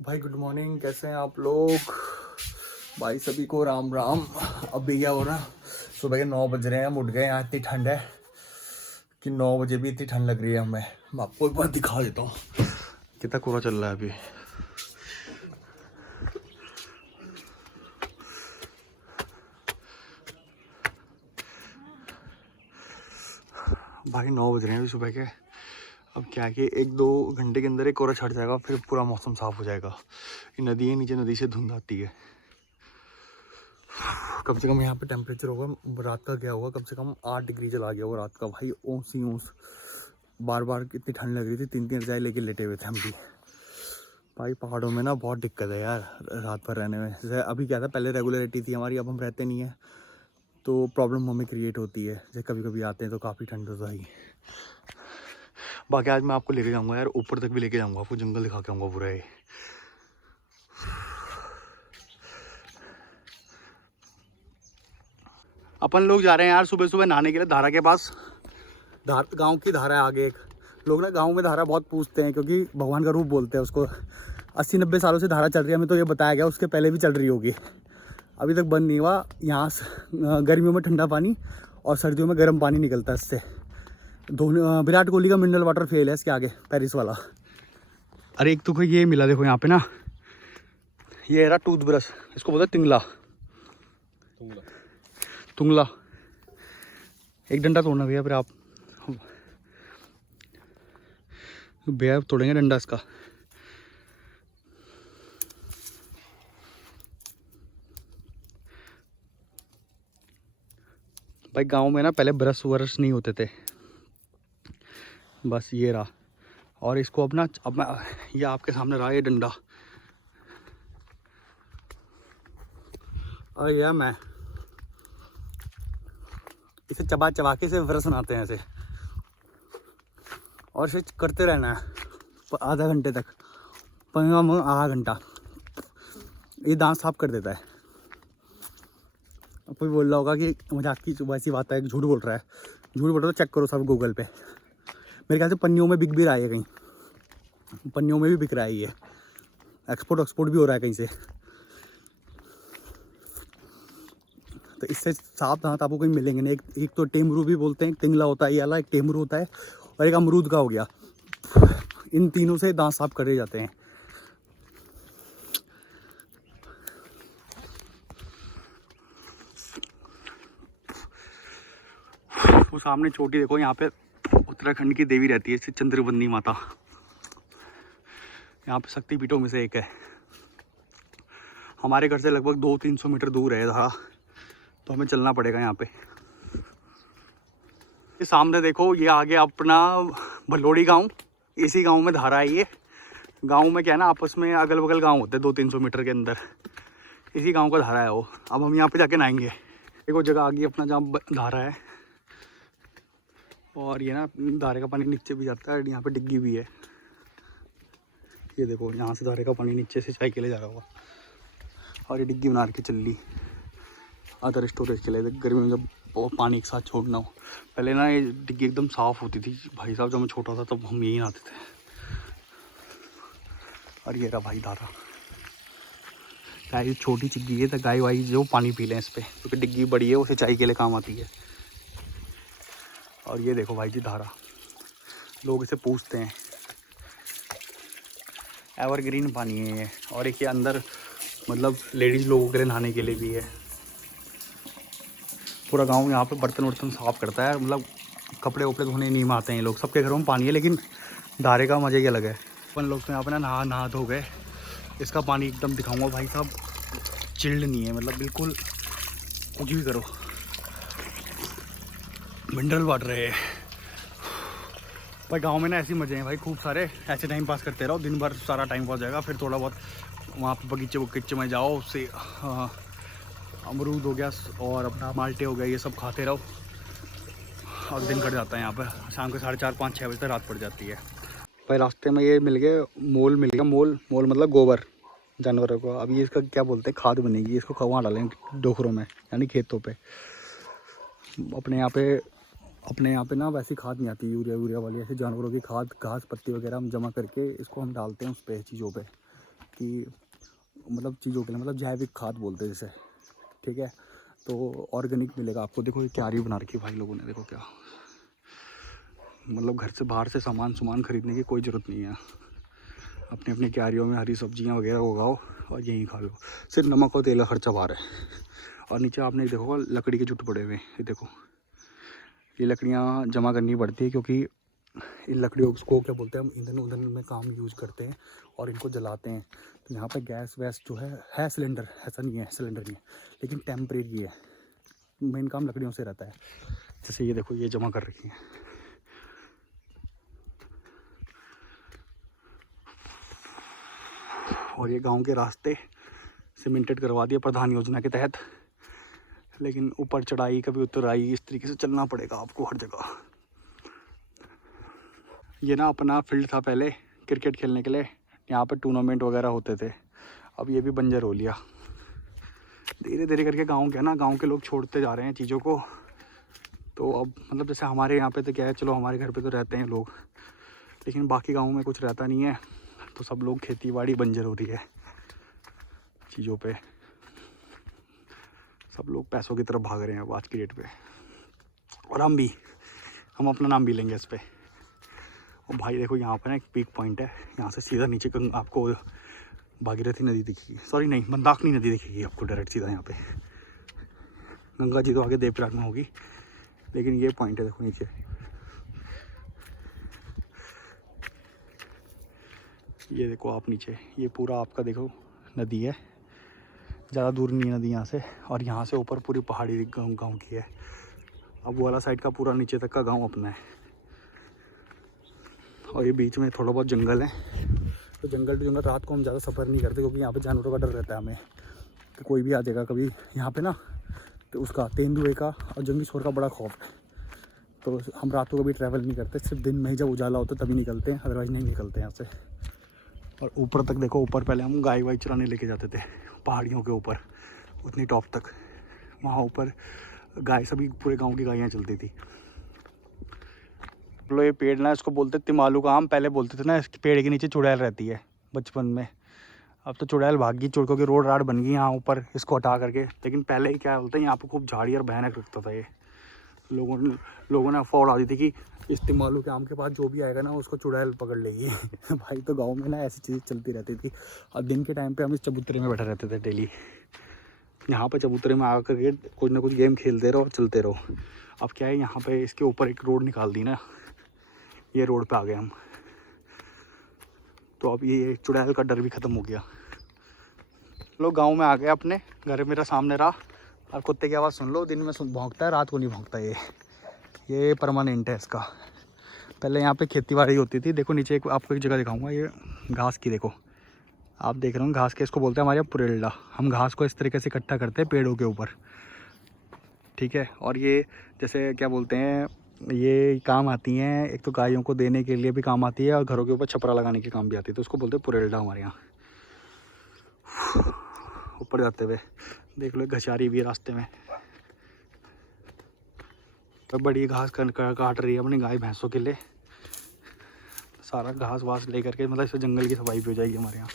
भाई good morning, कैसे हैं आप लोग। भाई सभी को राम राम। अभी क्या हो रहा, सुबह के 9 बज रहे हैं, हम उठ गए। यहाँ इतनी ठंड है कि 9 बजे भी इतनी ठंड लग रही है हमें। मैं आपको एक बार दिखा देता हूँ कितना कोहरा चल रहा है अभी। भाई 9 बज रहे हैं अभी सुबह के। अब क्या है कि 1-2 घंटे के अंदर एक कोहरा छट जाएगा, फिर पूरा मौसम साफ हो जाएगा। ये नदी है, नीचे नदी से धुंध आती है। कम से कम यहाँ पे टेम्परेचर होगा, रात का क्या होगा, कम से कम 8 डिग्री चला गया होगा रात का। भाई ओस ही ओस, बार बार कितनी ठंड लग रही थी, 3-3 रजाई लेके लेटे हुए थे हम भी। भाई पहाड़ों में ना बहुत दिक्कत है यार रात भर रहने में। जैसे अभी क्या था, पहले रेगुलरिटी थी हमारी, अब हम रहते नहीं है तो प्रॉब्लम हमें क्रिएट होती है। जैसे कभी कभी आते हैं तो काफ़ी ठंड होता है। बाकी आज मैं आपको लेके जाऊँगा यार, ऊपर तक भी लेके जाऊँगा, आपको जंगल दिखा के आऊँगा पूरा। ये अपन लोग जा रहे हैं यार सुबह सुबह नहाने के लिए धारा के पास। गांव की धारा है आगे एक। लोग ना गांव में धारा बहुत पूछते हैं क्योंकि भगवान का रूप बोलते हैं उसको। 80-90 सालों से धारा चल रही है, हमें तो ये बताया गया, उसके पहले भी चल रही होगी, अभी तक बंद नहीं हुआ। यहाँ गर्मियों में ठंडा पानी और सर्दियों में गर्म पानी निकलता है इससे। विराट कोहली का मिनरल वाटर फेल है इसके आगे, पेरिस वाला। अरे एक तो ये मिला देखो यहाँ पे ना, ये रहा टूथब्रश, इसको बोलते हैं तिंगला। तुंगला। एक डंडा तोड़ना भैया, फिर आप भैया तोड़ेंगे डंडा इसका। भाई गांव में ना पहले ब्रश वर्श नहीं होते थे, बस ये रहा। और इसको अब मैं ये आपके सामने रहा, ये डंडा। और यह मैं इसे चबा चबा के इसे ब्रश बनाते हैं ऐसे, और इसे करते रहना है आधा घंटे तक, आधा घंटा। ये दांत साफ कर देता है। अब कोई बोल रहा होगा कि मजाक की वैसी बात है, झूठ बोल रहा है। झूठ बोल रहा है तो चेक करो सब गूगल पे। मेरे ख्याल से पन्नियों में बिक भी रहा है, कहीं पन्नियों में भी बिक रहा है ये। एक्सपोर्ट भी हो रहा है कहीं से। तो इससे साफ दांत आपको कहीं मिलेंगे नहीं। एक तो टेमरू भी बोलते हैं, एक तिंगला होता है ये वाला, एक टेमरू होता है, और एक अमरूद का हो गया। इन तीनों से दांत साफ करे जाते हैं। वो सामने चोटी देखो, यहाँ पे उत्तराखंड की देवी रहती है, चंद्रबंदी माता। यहाँ पे शक्तिपीठों में से एक है। हमारे घर से लगभग 200-300 मीटर दूर है धारा, तो हमें चलना पड़ेगा यहाँ पे। ये सामने देखो, ये आगे अपना भलोड़ी गांव, इसी गांव में धारा है ये। गांव में क्या है ना, आपस में अगल बगल गांव होते हैं 200-300 मीटर के अंदर, इसी गांव का धारा है वो। अब हम यहाँ पे जाके नहाएंगे। देखो जगह आ गई अपना जहाँ धारा है, और ये ना धारे का पानी नीचे भी जाता है, यहाँ पे डिग्गी भी है। ये देखो यहाँ से धारे का पानी नीचे से चाय के लिए जा रहा होगा, और ये डिग्गी बना के चल ली अदर स्टोरेज के लिए, गर्मी में जब पानी एक साथ छोड़ना हो। पहले ना ये डिग्गी एकदम साफ़ होती थी भाई साहब, जब मैं छोटा था तब हम यही नहाते थे। और ये रहा भाई धारा। गाय छोटी चिग्गी है तो गाय वाई जो पानी पी लें इस पर, क्योंकि डिग्गी बड़ी है, उसे चाय के लिए काम आती है। और ये देखो भाई जी धारा, लोग इसे पूछते हैं, एवरग्रीन पानी है ये। और एक ये अंदर मतलब लेडीज़ लोगों के लिए नहाने के लिए भी है। पूरा गांव यहाँ पे बर्तन वर्तन साफ़ करता है, मतलब कपड़े वपड़े धोने नहीं में आते हैं लोग। सबके घरों में पानी है, लेकिन धारे का मज़ा ही अलग है। अपन लोग तो यहाँ पे ना नहा धो गए। इसका पानी एकदम दिखाऊंगा भाई साहब, चिल्ड नहीं है, मतलब बिल्कुल कुछ भी करो, मिनरल वाटर है। पर गांव में ना ऐसे मज़े हैं भाई खूब सारे, ऐसे टाइम पास करते रहो, दिन भर सारा टाइम पास जाएगा। फिर थोड़ा बहुत वहाँ पे बगीचे में जाओ, उससे अमरूद हो गया और अपना माल्टे हो गया, ये सब खाते रहो, और दिन कट जाता है यहाँ पर। शाम के 4:30-5-6 बजे तक रात पड़ जाती है। भाई रास्ते में ये मिल गए, मोल मिल गया। मोल मतलब गोबर जानवरों को। अब ये इसका क्या बोलते हैं, खाद बनेगी, इसको वहाँ डालेंगे डोखरों में, यानी खेतों पे। अपने यहाँ पे ना वैसी खाद नहीं आती यूरिया वाली, ऐसे जानवरों की खाद, घास पत्ती वगैरह हम जमा करके इसको हम डालते हैं उस पे चीज़ों पे, कि मतलब चीज़ों के लिए, मतलब जैविक खाद बोलते हैं जैसे, ठीक है। तो ऑर्गेनिक मिलेगा आपको। देखो ये क्यारी बना रखी है भाई लोगों ने, देखो क्या, मतलब घर से बाहर से सामान खरीदने की कोई ज़रूरत नहीं है। अपने अपने क्यारियों में हरी सब्जियां वगैरह उगाओ और यहीं खा लो। सिर्फ नमक और तेल का खर्चा बाहर है। और नीचे आपने देखो लकड़ी के जुट पड़े हुए, ये देखो, ये लकड़ियाँ जमा करनी पड़ती है क्योंकि इन लकड़ियों को क्या बोलते हैं, हम ईंधन उधन में काम यूज़ करते हैं और इनको जलाते हैं। तो यहाँ पे गैस वैस जो है सिलेंडर, ऐसा नहीं है सिलेंडर नहीं है, लेकिन टेम्परेरी है। मेन काम लकड़ियों से रहता है। जैसे ये देखो ये जमा कर रखी है। और ये गांव के रास्ते सीमेंटेड करवा दिए प्रधान योजना के तहत, लेकिन ऊपर चढ़ाई कभी उतराई, इस तरीके से चलना पड़ेगा आपको हर जगह। ये ना अपना फील्ड था पहले क्रिकेट खेलने के लिए, यहाँ पे टूर्नामेंट वगैरह होते थे। अब ये भी बंजर हो लिया। धीरे धीरे करके गांव के ना, गांव के लोग छोड़ते जा रहे हैं चीज़ों को। तो अब मतलब जैसे हमारे यहाँ पे तो क्या है, चलो हमारे घर पे तो रहते हैं लोग, लेकिन बाकी गाँव में कुछ रहता नहीं है। तो सब लोग खेती बाड़ी बंजर हो रही है चीज़ों पे। सब लोग पैसों की तरफ भाग रहे हैं अब आज की डेट पे। और हम अपना नाम भी लेंगे इस पर। और भाई देखो यहाँ पर ना एक पीक पॉइंट है, यहाँ से सीधा नीचे आपको भागीरथी नदी दिखेगी, सॉरी नहीं, मंदाकिनी नदी दिखेगी आपको डायरेक्ट सीधा यहाँ पे। गंगा जी तो आगे देवप्रयाग में होगी, लेकिन ये पॉइंट है देखो नीचे। ये देखो आप नीचे, ये पूरा आपका देखो नदी है, ज़्यादा दूर नहीं है नदी यहाँ से। और यहाँ से ऊपर पूरी पहाड़ी गाँव की है। अब वो वाला साइड का पूरा नीचे तक का गाँव अपना है। और ये बीच में थोड़ा बहुत जंगल है। तो जंगल रात को हम ज़्यादा सफ़र नहीं करते क्योंकि यहाँ पे जानवरों का डर रहता है हमें कि कोई भी आ जाएगा कभी यहाँ पे ना। तो उसका तेंदुए का और जंगली सुअर का बड़ा खौफ है। तो हम रात को कभी ट्रैवल नहीं करते, सिर्फ दिन में ही जब उजाला होता है तभी निकलते हैं, अदरवाइज़ नहीं निकलते यहाँ से। और ऊपर तक देखो, ऊपर पहले हम गाय वाई चराने लेके जाते थे पहाड़ियों के ऊपर, उतनी टॉप तक। वहाँ ऊपर गाय सभी पूरे गाँव की गायें चलती थी। लो ये पेड़ ना, इसको बोलते तिमालू का आम। पहले बोलते थे ना इस पेड़ के नीचे चुड़ैल रहती है बचपन में। अब तो चुड़ैल भाग गई, चुड़कों की रोड राड बन गई यहाँ ऊपर इसको हटा करके। लेकिन पहले ही क्या बोलते हैं, यहाँ पे खूब झाड़ी और भयानक रखता था ये। लोगों ने अफवाह उड़ा दी थी कि इस तिमालू के आम के पास जो भी आएगा ना उसको चुड़ैल पकड़ लेगी। भाई तो गाँव में ना ऐसी चीज़ें चलती रहती थी। और दिन के टाइम पर हम इस चबूतरे में बैठे रहते थे डेली। यहाँ पर चबूतरे में आकर के कुछ ना कुछ गेम खेलते रहो और चलते रहो। अब क्या है, यहाँ पे इसके ऊपर एक रोड निकाल दी ना, ये रोड पे आ गए हम। तो अब ये चुड़ैल का डर भी ख़त्म हो गया। लोग गांव में आ गए अपने, घर मेरा सामने रहा। और कुत्ते की आवाज़ सुन लो, दिन में भौंकता है, रात को नहीं भौंकता ये परमानेंट है इसका। पहले यहाँ पे खेती बाड़ी होती थी। देखो नीचे आपको एक जगह दिखाऊंगा, ये घास की देखो, आप देख रहे हो घास के, इसको बोलते हैं हमारे यहाँ पुरेल्डा। हम घास को इस तरीके से इकट्ठा करते हैं पेड़ों के ऊपर, ठीक है। और ये जैसे क्या बोलते हैं, ये काम आती हैं, एक तो गायों को देने के लिए भी काम आती है और घरों के ऊपर छपरा लगाने के काम भी आती है। तो उसको बोलते हैं पुरेल्डा हमारे यहाँ। ऊपर जाते हुए देख लो घचारी भी है रास्ते में, तो बड़ी घास काट रही है अपनी गाय भैंसों के लिए। सारा घास वास लेकर के, मतलब इससे जंगल की सफाई भी हो जाएगी हमारे यहाँ।